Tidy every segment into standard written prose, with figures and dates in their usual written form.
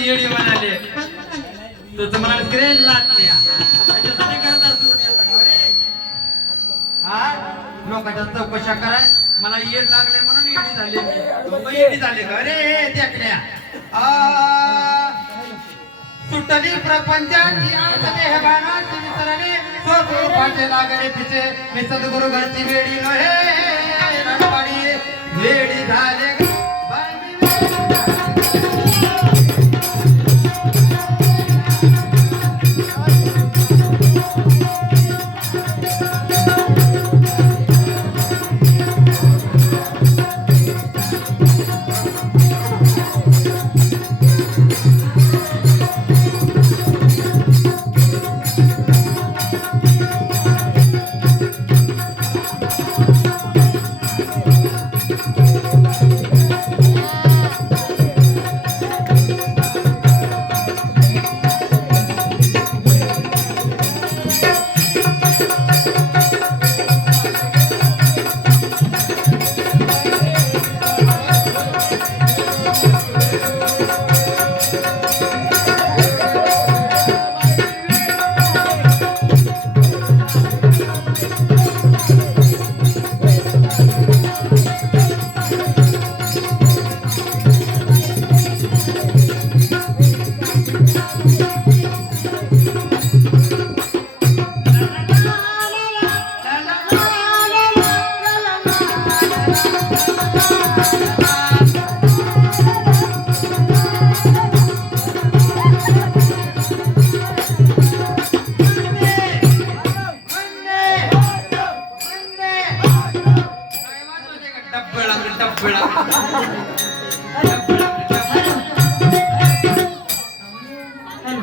ती येडी म्हणाले तुझं म्हणाले की रे लाटण्या त्याच्यासाठी करता सुरू हा लोकांच्या चौकशा कराय मला येड लागले म्हणून येडी झाली मी येडी झाले का रे देखण्या सुटली प्रपंचाची आतले हे भानाची विसरली स्वरूपाचे लागले पिचे मी सद्गुरु घरची वेडी नव्हे रणपाडी वेडी झाले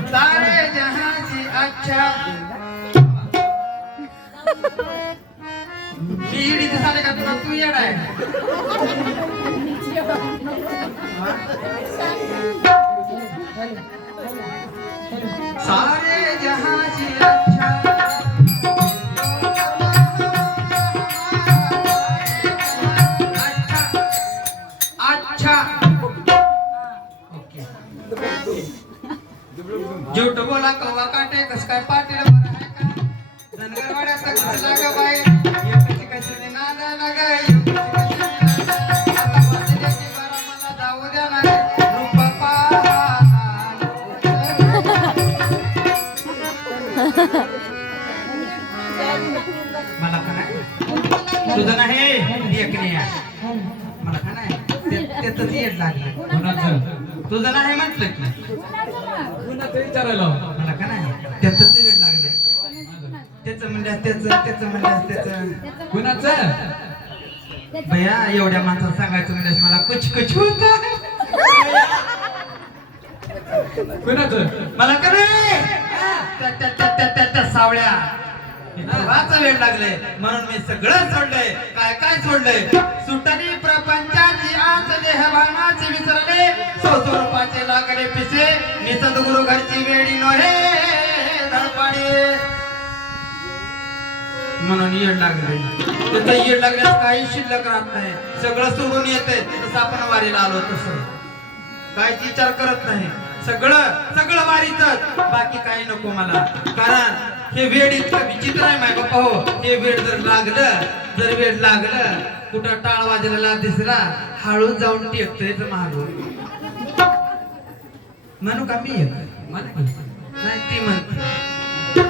सारे जहां से अच्छा बीड़ी दिसाले का तू येडा आहे सारे जहां से अच्छा झूठ बोला कवा काटे कस काय पाटील बरं आहे का धनगरवाड्यात कस लागा बाई एकची कशाने नादा लागा एकची कशाने मला जाऊ द्या ना रूप मला का नाही तुझं नाही देखणे मला का नाही त्याच येड लागलं कोणाचं तुझं नाही म्हटलं की विचारायला मला का नाही त्याच वेळ लागले त्याच म्हणजे त्याच कुणाचं भैया एवढ्या माणसाला सांगायचं म्हणजे मला कुछ होत कुणाचं मला का नाही त्या सावळ्या वाचा वेळ लागले म्हणून मी सगळं सोडलंय काय सोडलंय सुटली प्रपंचाची आत देहभानाची विसरले स्वरूपाचे लागले पिसे मी सद्गुरु घरची वेडी नव्हे धडपाडी म्हणून येड लागले त्याचं येड लागल्यास काही शिल्लक राहत नाही सगळं सोडून येते तसं आपण वारीला आलो तसं काहीच विचार करत नाही सगळं वारीतच बाकी काही नको मला कारण हे वेड इतकं विचित्र आहे माय बाप्पा हो हे वेड जर वेड लागलं कुठं टाळ वाजलेला दिसला हळू जाऊन टेकतोय महागून म्हणू का मी नाही ती म्हणते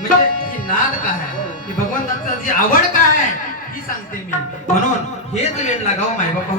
म्हणजे ही नाद काय आहे ही भगवंताची जी आवड काय आहे ती सांगते मी म्हणून हेच वेड लागावं माय बाप्पा